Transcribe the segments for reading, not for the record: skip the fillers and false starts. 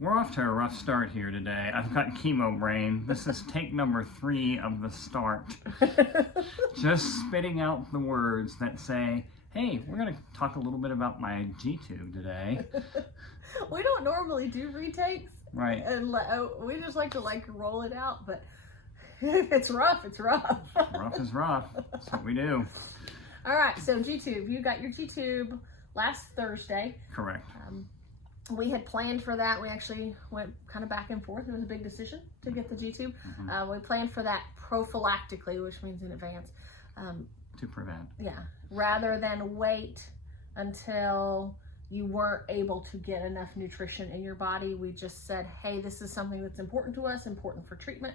We're off to a rough start here today. I've got chemo brain. This is take number 3 of the start. Just spitting out the words that say, hey, we're going to talk a little bit about my G-tube today. We don't normally do retakes. Right. And we just like to roll it out, but if it's rough, it's rough. Rough is rough. That's what we do. All right, so G-tube. You got your G-tube last Thursday. Correct. We had planned for that. We actually went kind of back and forth. It was a big decision to get the G-tube. Mm-hmm. We planned for that prophylactically, which means in advance. To prevent. Yeah, rather than wait until you weren't able to get enough nutrition in your body. We just said, hey, this is something that's important to us, important for treatment.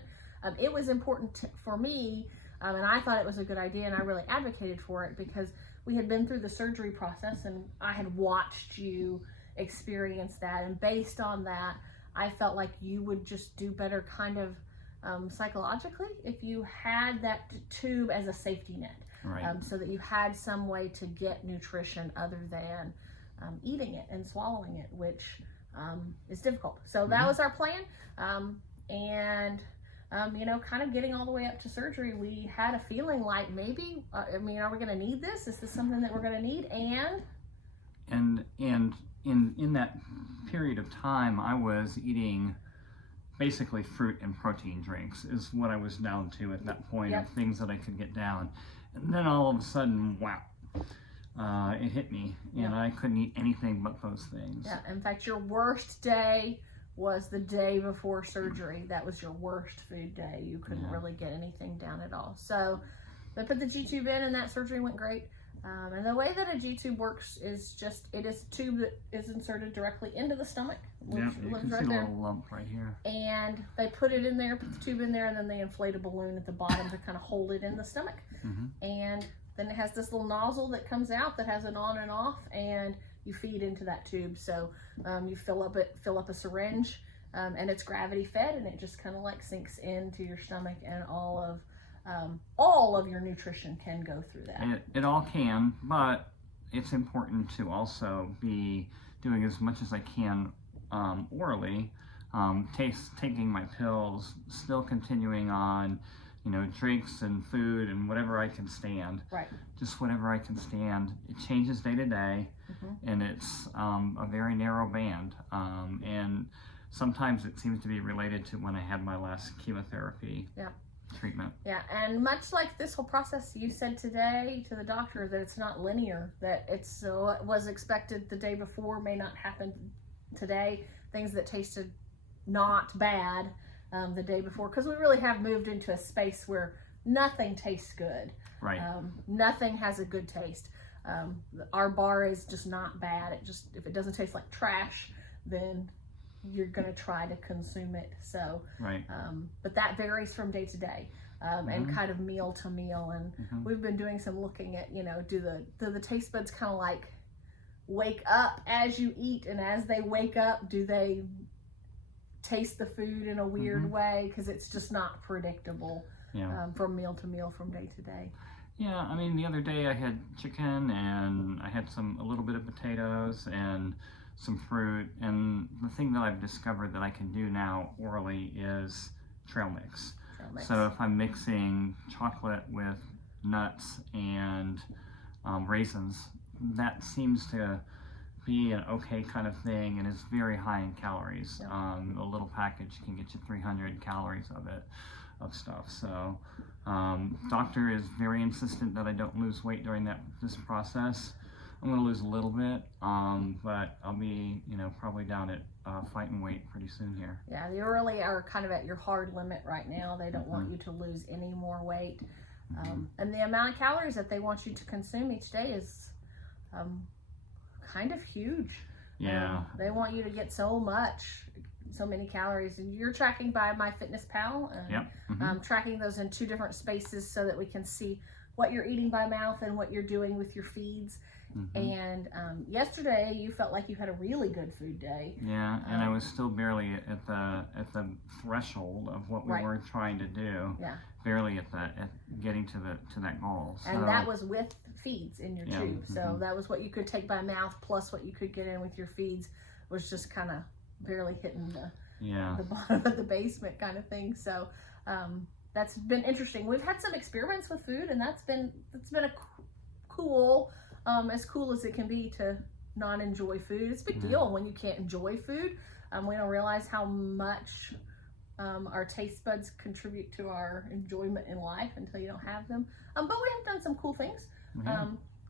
It was important for me, and I thought it was a good idea, and I really advocated for it because we had been through the surgery process, and I had watched you experience that, and based on that, I felt like you would just do better kind of psychologically if you had that tube as a safety net. Right. So that you had some way to get nutrition other than eating it and swallowing it, which is difficult. So that was our plan. Kind of getting all the way up to surgery, we had a feeling like maybe, are we going to need this? Is this something that we're going to need? And in that period of time, I was eating basically fruit and protein drinks is what I was down to at that point. Yep. Of things that I could get down. And then all of a sudden, wow, it hit me, and I couldn't eat anything but those things. Yeah, in fact, your worst day was the day before surgery. That was your worst food day. You couldn't really get anything down at all. So they put the G-tube in, and that surgery went great. And the way that a G-tube works is just, it is a tube that is inserted directly into the stomach. Which You can right see there. a little lump right here. And they put it in there, put the tube in there, and then they inflate a balloon at the bottom to kind of hold it in the stomach. And then it has this little nozzle that comes out that has an on and off, and you feed into that tube. So you fill up a syringe, and it's gravity fed, and it just kind of like sinks into your stomach, and all of your nutrition can go through that. It all can, but it's important to also be doing as much as I can orally, taking my pills, still continuing on, drinks and food and whatever I can stand. Right. Just whatever I can stand. It changes day to day, and it's a very narrow band. And sometimes it seems to be related to when I had my last chemotherapy treatment. Yeah, and much like this whole process, you said today to the doctor that it's not linear, that it's what was expected the day before may not happen today. Things that tasted not bad the day before, because we really have moved into a space where nothing tastes good. Right. Nothing has a good taste. Our bar is just not bad. If it doesn't taste like trash, then you're going to try to consume it. So, right. But that varies from day to day, and kind of meal to meal. And we've been doing some looking at, do the taste buds kind of like wake up as you eat, and as they wake up, do they taste the food in a weird way? Because it's just not predictable from meal to meal, from day to day. Yeah, the other day I had chicken, and I had a little bit of potatoes and some fruit, and the thing that I've discovered that I can do now orally is trail mix. So if I'm mixing chocolate with nuts and raisins, that seems to be an okay kind of thing, and it's very high in calories. A little package can get you 300 calories of stuff. So doctor is very insistent that I don't lose weight during this process. I'm going to lose a little bit, but I'll be, probably down at fighting weight pretty soon here. Yeah, you really are kind of at your hard limit right now. They don't want you to lose any more weight. And the amount of calories that they want you to consume each day is kind of huge. Yeah. They want you to get so many calories. And you're tracking by MyFitnessPal, and tracking those in 2 different spaces so that we can see what you're eating by mouth and what you're doing with your feeds. And yesterday you felt like you had a really good food day. Yeah, and I was still barely at the threshold of what we were trying to do. Yeah. Barely at getting to that goal. So, and that was with feeds in your tube. So that was what you could take by mouth plus what you could get in with your feeds, was just kind of barely hitting Yeah. the bottom of the basement kind of thing. So that's been interesting. We've had some experiments with food, and it's been a cool, as cool as it can be to not enjoy food. It's a big deal when you can't enjoy food. We don't realize how much our taste buds contribute to our enjoyment in life until you don't have them. But we have done some cool things.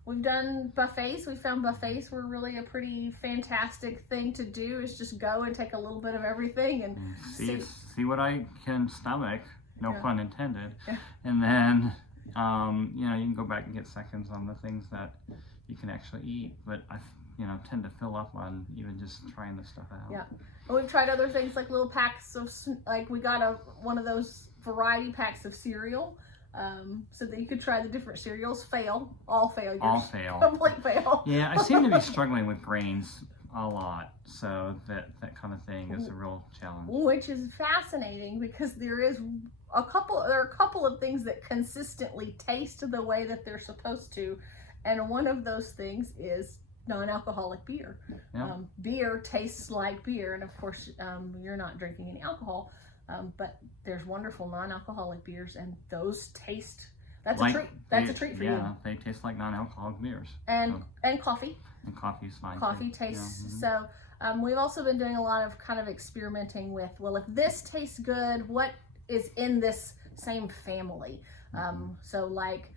We've done buffets. We found buffets were really a pretty fantastic thing to do, is just go and take a little bit of everything and see what I can stomach, no Yeah. pun intended. Yeah. And then, you know, you can go back and get seconds on the things that you can actually eat. But I, you know, tend to fill up on even just trying this stuff out. Yeah. And we've tried other things like little packs of, like we got one of those variety packs of cereal. So that you could try the different cereals. All failures. All fail. Complete fail. Yeah, I seem to be struggling with grains a lot, so that kind of thing is a real challenge. Which is fascinating because there are a couple of things that consistently taste the way that they're supposed to, and one of those things is non-alcoholic beer. Yep. Beer tastes like beer, and of course you're not drinking any alcohol. But there's wonderful non-alcoholic beers, and those taste. That's a treat. That's a treat for you. Yeah, they taste like non-alcoholic beers. And coffee. And coffee's fine. Coffee too. tastes. Yeah. So we've also been doing a lot of kind of experimenting with, well, if this tastes good, what is in this same family? So like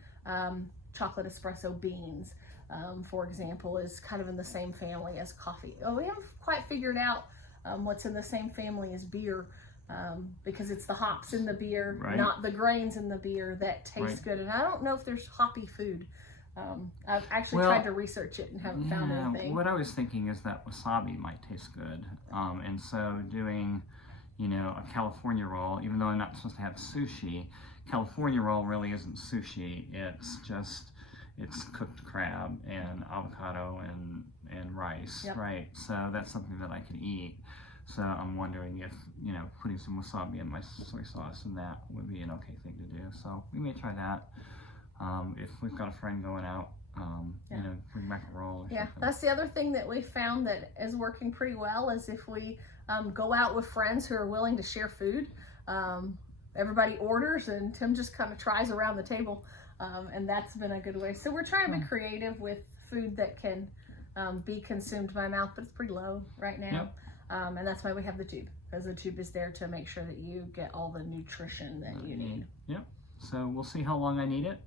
chocolate espresso beans, for example, is kind of in the same family as coffee. We haven't quite figured out what's in the same family as beer. Because it's the hops in the beer, Right. not the grains in the beer that taste good. And I don't know if there's hoppy food. I've actually tried to research it and haven't found anything. What I was thinking is that wasabi might taste good. And so doing, you know, a California roll, even though I'm not supposed to have sushi, California roll really isn't sushi. It's cooked crab and avocado and rice, Yep. right? So that's something that I can eat. So I'm wondering if, you know, putting some wasabi in my soy sauce and that would be an okay thing to do. So we may try that. If we've got a friend going out, you know, bring back a roll or something. That's the other thing that we found that is working pretty well is if we go out with friends who are willing to share food. Everybody orders and Tim just kind of tries around the table, and that's been a good way. So we're trying to be creative with food that can be consumed by mouth, but it's pretty low right now. Yep. And that's why we have the tube, because the tube is there to make sure that you get all the nutrition that you need. Yep. So we'll see how long I need it,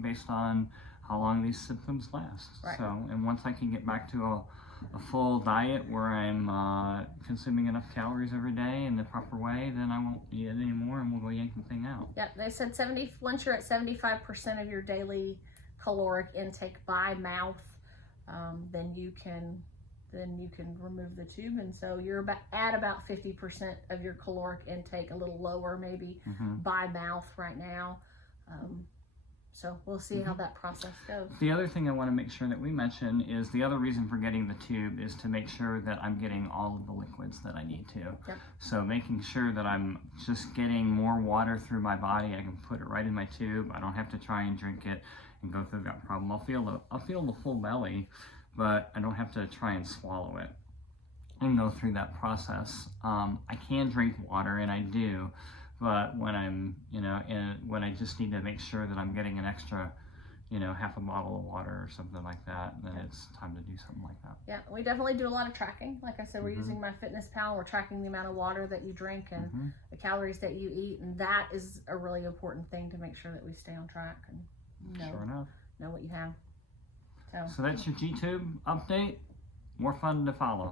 based on how long these symptoms last. Right. So, and once I can get back to a full diet where I'm consuming enough calories every day in the proper way, then I won't eat it anymore, and we'll go yank the thing out. Yeah, they said once you're at 75% of your daily caloric intake by mouth, then you can remove the tube, and so you're at about 50% of your caloric intake, a little lower maybe by mouth right now. So we'll see how that process goes. The other thing I want to make sure that we mention is the other reason for getting the tube is to make sure that I'm getting all of the liquids that I need to. Yep. So making sure that I'm just getting more water through my body. I can put it right in my tube. I don't have to try and drink it and go through that problem. I'll feel the full belly, but I don't have to try and swallow it and go through that process. I can drink water, and I do, but when I'm, you know, when I just need to make sure that I'm getting an extra, you know, half a bottle of water or something like that, then it's time to do something like that. Yeah, we definitely do a lot of tracking. Like I said, we're using MyFitnessPal. We're tracking the amount of water that you drink and the calories that you eat, and that is a really important thing to make sure that we stay on track and Sure enough. know what you have. So that's your G-Tube update. More fun to follow.